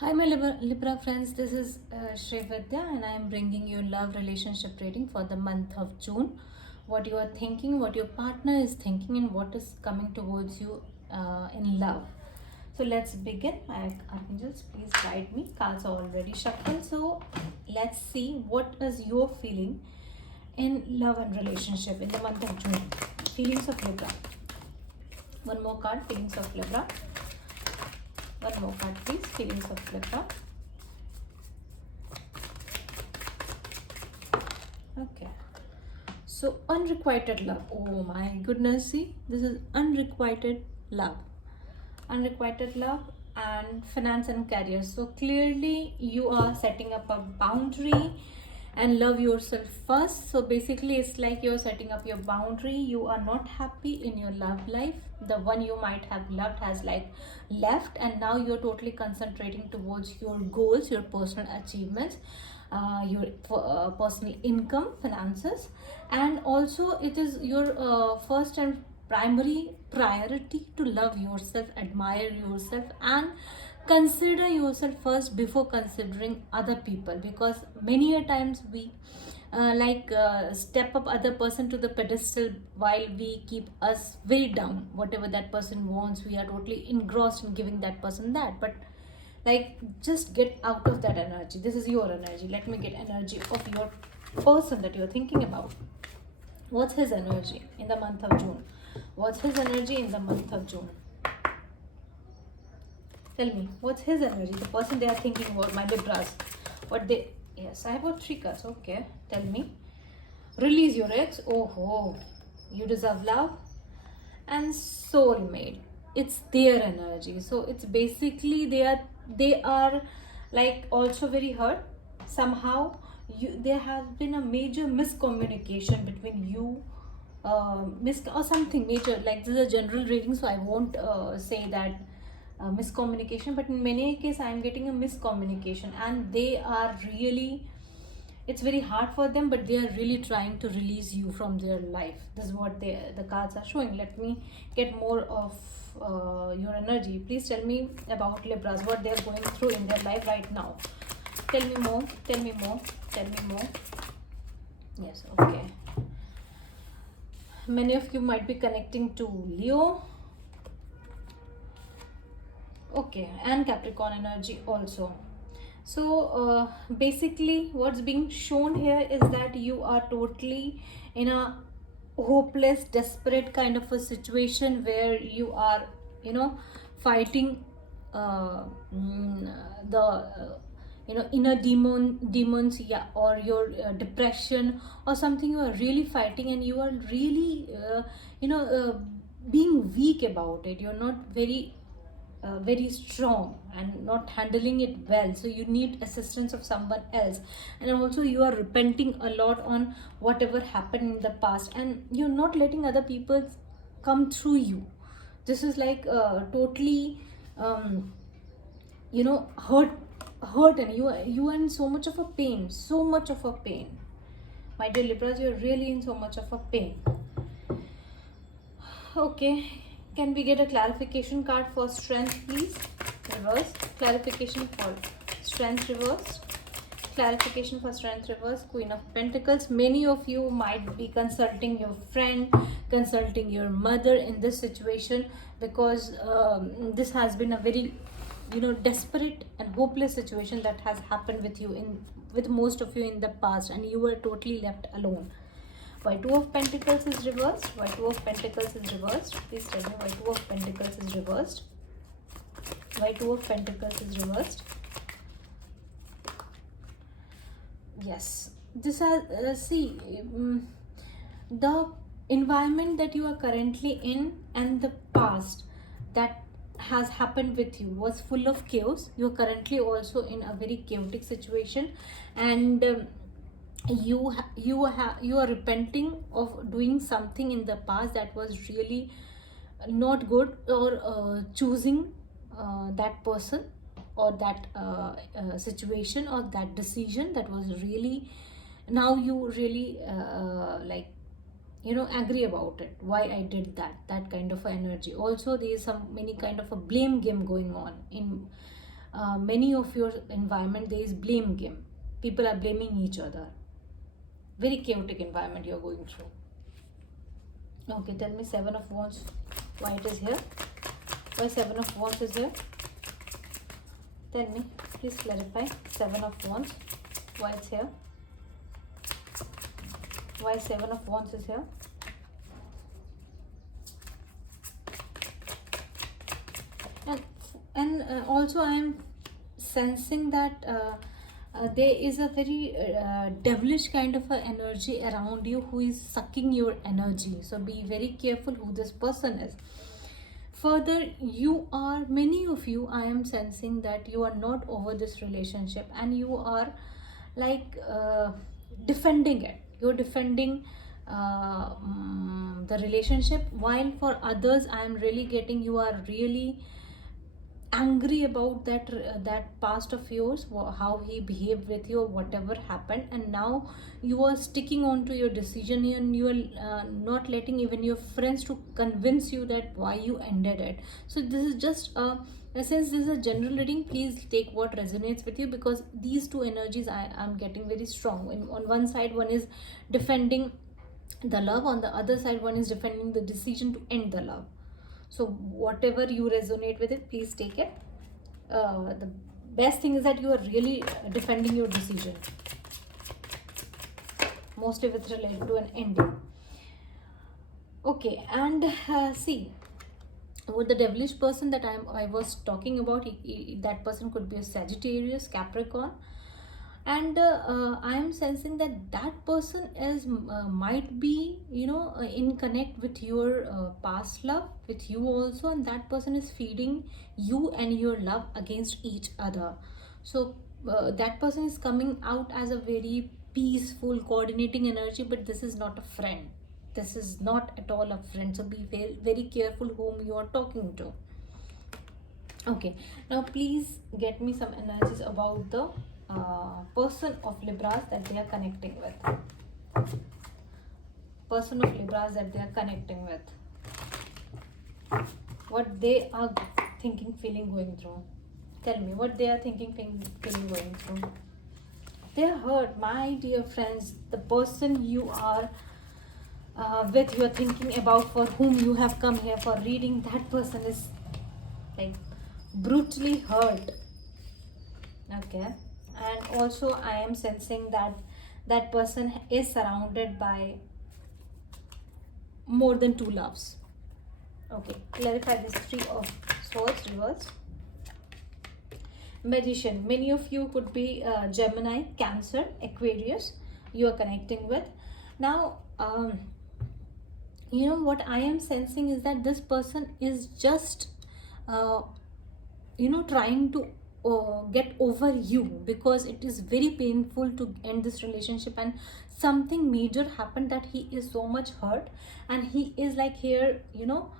Hi, my Libra friends. This is Shrevidya, and I am bringing you love relationship reading for the month of June. What you are thinking, what your partner is thinking, and what is coming towards you in love. So let's begin. My archangels, please guide me. Cards are already shuffled. So let's see what is your feeling in love and relationship in the month of June. Feelings of Libra. One more card. Feelings of Libra. One more card, please. Feelings of Libra. Okay. So unrequited love. Oh my goodness. See, this is unrequited love. Unrequited love and finance and career. So clearly you are setting up a boundary and love yourself first. So basically it's like you're setting up your boundary. You are not happy in your love life. The one you might have loved has like left, and now you're totally concentrating towards your goals, your personal achievements, your personal income, finances, and also it is your first and primary priority to love yourself, admire yourself, and consider yourself first before considering other people, because many a times we step up other person to the pedestal while we keep us very down. Whatever that person wants, we are totally engrossed in giving that person that. But like, just get out of that energy. This is your energy. Let me get energy of your person that you're thinking about. What's his energy in the month of June? What's his energy in the month of June? Tell me, what's his energy? The person they are thinking about, my Libras. What they. Yes, I have got 3 cards. Okay, tell me. Release your ex. Oh, you deserve love. And soulmate. It's their energy. So it's basically they are like also very hurt somehow. There has been a major miscommunication between you, or something major. Like, this is a general reading, so I won't say that miscommunication, but in many cases I am getting a miscommunication, and they are really, it's very hard for them, but they are really trying to release you from their life. This is what the cards are showing. Let me get more of your energy. Please tell me about Libras, what they are going through in their life right now. Tell me more, tell me more, tell me more. Yes, okay. Many of you might be connecting to Leo. Okay, and Capricorn energy also. So basically what's being shown here is that you are totally in a hopeless, desperate kind of a situation where you are, fighting the inner demons, yeah, or your depression or something. You are really fighting, and you are really being weak about it. You're not very strong and not handling it well, so you need assistance of someone else. And also you are repenting a lot on whatever happened in the past, and you're not letting other people come through you. This is like totally hurt, and you are in so much of a pain, so much of a pain. My dear Libras, you're really in so much of a pain. Okay, can we get a clarification card for strength, please? Reverse. Clarification for strength reversed. Clarification for strength reversed. Queen of Pentacles. Many of you might be consulting your friend, consulting your mother in this situation, because this has been a very desperate and hopeless situation that has happened with most of you in the past, and you were totally left alone. Why Two of Pentacles is reversed? Why Two of Pentacles is reversed? Please tell me why Two of Pentacles is reversed. Why Two of Pentacles is reversed? Yes. This has, the environment that you are currently in and the past that has happened with you was full of chaos. You are currently also in a very chaotic situation, and you are repenting of doing something in the past that was really not good, or choosing that person or that situation or that decision that was really, now you really agree about it, why I did that kind of energy. Also there is some many kind of a blame game going on in many of your environment there is blame game. People are blaming each other. Very chaotic environment you're going through. Okay, tell me Seven of Wands, why it is here? Why Seven of Wands is here? Tell me, please clarify. Seven of Wands, why it's here? Why Seven of Wands is here? And also I am sensing that there is a very devilish kind of a energy around you who is sucking your energy. So be very careful who this person is. Further, you are, many of you, I am sensing that you are not over this relationship and you are like defending it. You're defending the relationship, while for others I am really getting you are really angry about that past of yours, how he behaved with you or whatever happened, and now you are sticking on to your decision and you are not letting even your friends to convince you that why you ended it. So this is just since this is a general reading, please take what resonates with you, because these two energies I am getting very strong. On one side one is defending the love, on the other side one is defending the decision to end the love. So whatever you resonate with it, please take it. The best thing is that you are really defending your decision, mostly with related to an ending. Okay, and see, with the devilish person that I was talking about, that person could be a Sagittarius, Capricorn, and I am sensing that person is might be, you know, in connect with your past love with you also, and that person is feeding you and your love against each other. So that person is coming out as a very peaceful coordinating energy, but this is not a friend. This is not at all a friend. So be very, very careful whom you are talking to. Okay, now please get me some energies about the person of Libras that they are connecting with. Person of Libras that they are connecting with. What they are thinking, feeling, going through. Tell me what they are thinking, feeling, going through. They are hurt, my dear friends. The person you are with, you are thinking about, for whom you have come here for reading, that person is like brutally hurt. Okay, and also I am sensing that that person is surrounded by more than two loves. Okay, clarify this Three of Swords reversed. Magician, many of you could be Gemini, Cancer, Aquarius you are connecting with. Now you know what I am sensing is that this person is just you know, trying to get over you, because it is very painful to end this relationship, and something major happened that he is so much hurt, and he is like here, you know,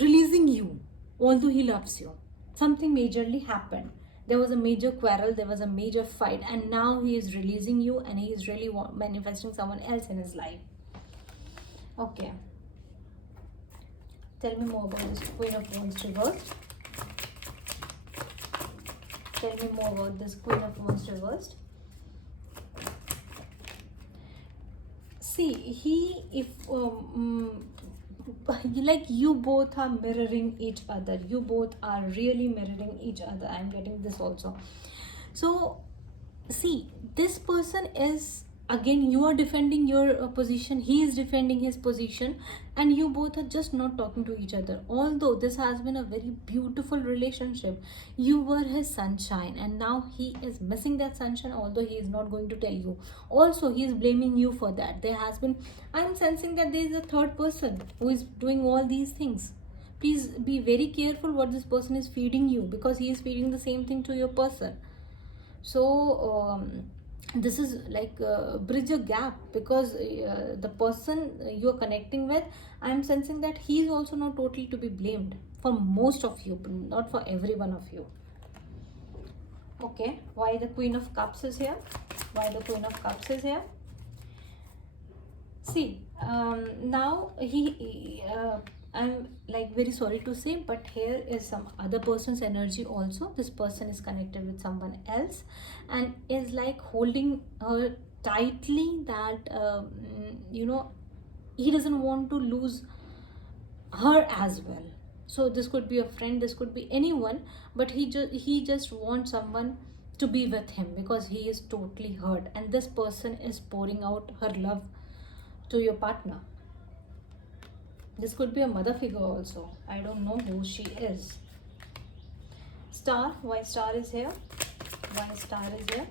releasing you although he loves you. Something majorly happened. There was a major quarrel, there was a major fight, and now he is releasing you and he is really manifesting someone else in his life. Okay, tell me more about this Queen of Wands reversed. Tell me more about this Queen of Wands reversed. See, he, if like you both are mirroring each other, you both are really mirroring each other. I'm getting this also. So see, this person is, again, you are defending your position, he is defending his position, and you both are just not talking to each other. Although this has been a very beautiful relationship, you were his sunshine, and now he is missing that sunshine, although he is not going to tell you. Also, he is blaming you for that. There has been, I'm sensing that there is a third person who is doing all these things. Please be very careful what this person is feeding you, because he is feeding the same thing to your person. So this is like bridge a gap, because the person you are connecting with, I am sensing that he is also not totally to be blamed for most of you, but not for every one of you. Okay, why the Queen of Cups is here? Why the Queen of Cups is here? See, now he I'm like very sorry to say, but here is some other person's energy also. This person is connected with someone else and is like holding her tightly, that he doesn't want to lose her as well. So this could be a friend, this could be anyone, but he just wants someone to be with him because he is totally hurt, and this person is pouring out her love to your partner. This could be a mother figure also. I don't know who she is. Star, why star is here? Why star is here?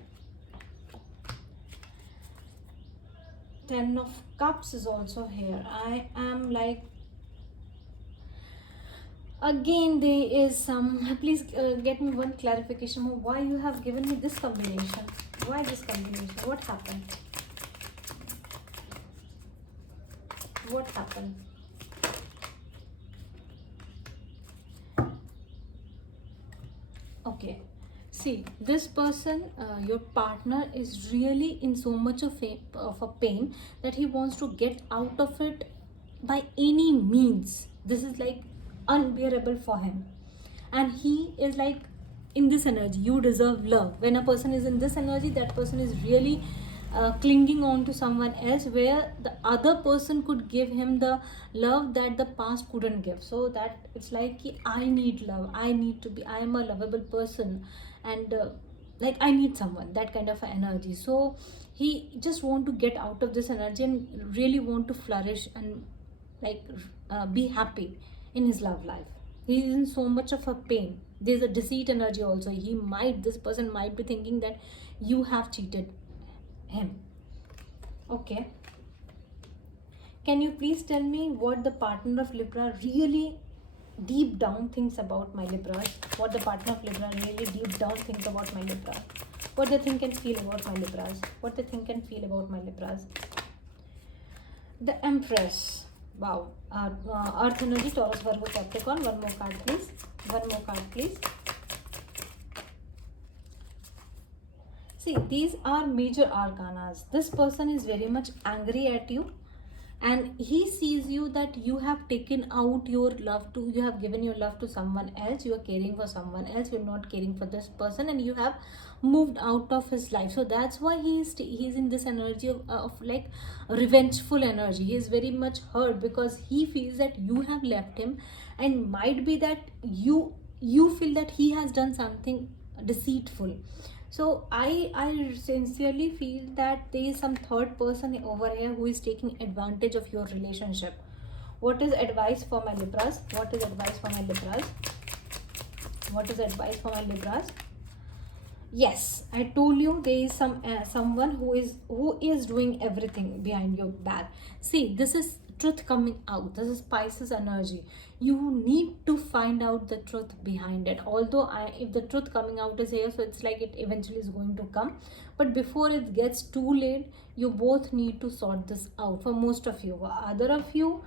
Ten of Cups is also here. I am like, again there is some, please get me one clarification more. Why you have given me this combination? Why this combination? What happened? What happened? Okay, see, this person, your partner, is really in so much of a pain that he wants to get out of it by any means. This is like unbearable for him, and he is like in this energy. You deserve love. When a person is in this energy, that person is really clinging on to someone else, where the other person could give him the love that the past couldn't give. So that it's like I need love, I am a lovable person, and like I need someone, that kind of energy. So he just want to get out of this energy and really want to flourish and like be happy in his love life. He is in so much of a pain. There's a deceit energy also. This person might be thinking that you have cheated him. Okay, can you please tell me what the partner of Libra really deep down thinks about my Libras? What the partner of Libra really deep down thinks about my Libra? What they think and feel about my Libras? What they think and feel about my Libras? The Empress. Wow. Earth energy, Taurus, Virgo, Capricorn. One more card, please. One more card, please. See, these are major arcanas. This person is very much angry at you, and he sees you that you have taken out your love to, you have given your love to someone else, you are caring for someone else, you're not caring for this person, and you have moved out of his life. So that's why he's in this energy of like revengeful energy. He is very much hurt because he feels that you have left him, and might be that you feel that he has done something deceitful. So I sincerely feel that there is some third person over here who is taking advantage of your relationship. What is advice for my Libras? What is advice for my Libras? What is advice for my Libras? Yes, I told you there is someone who is doing everything behind your back. See, this is truth coming out. This is Pisces energy. You need to find out the truth behind it. Although if the truth coming out is here, so it's like it eventually is going to come. But before it gets too late, you both need to sort this out. For most of you, for other of you,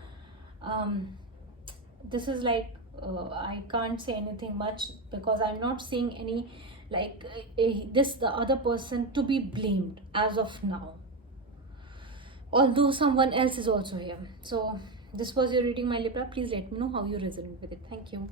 this is like I can't say anything much because I'm not seeing any like the other person to be blamed as of now, although someone else is also here. So this was your reading, my Libra. Please let me know how you resonate with it. Thank you.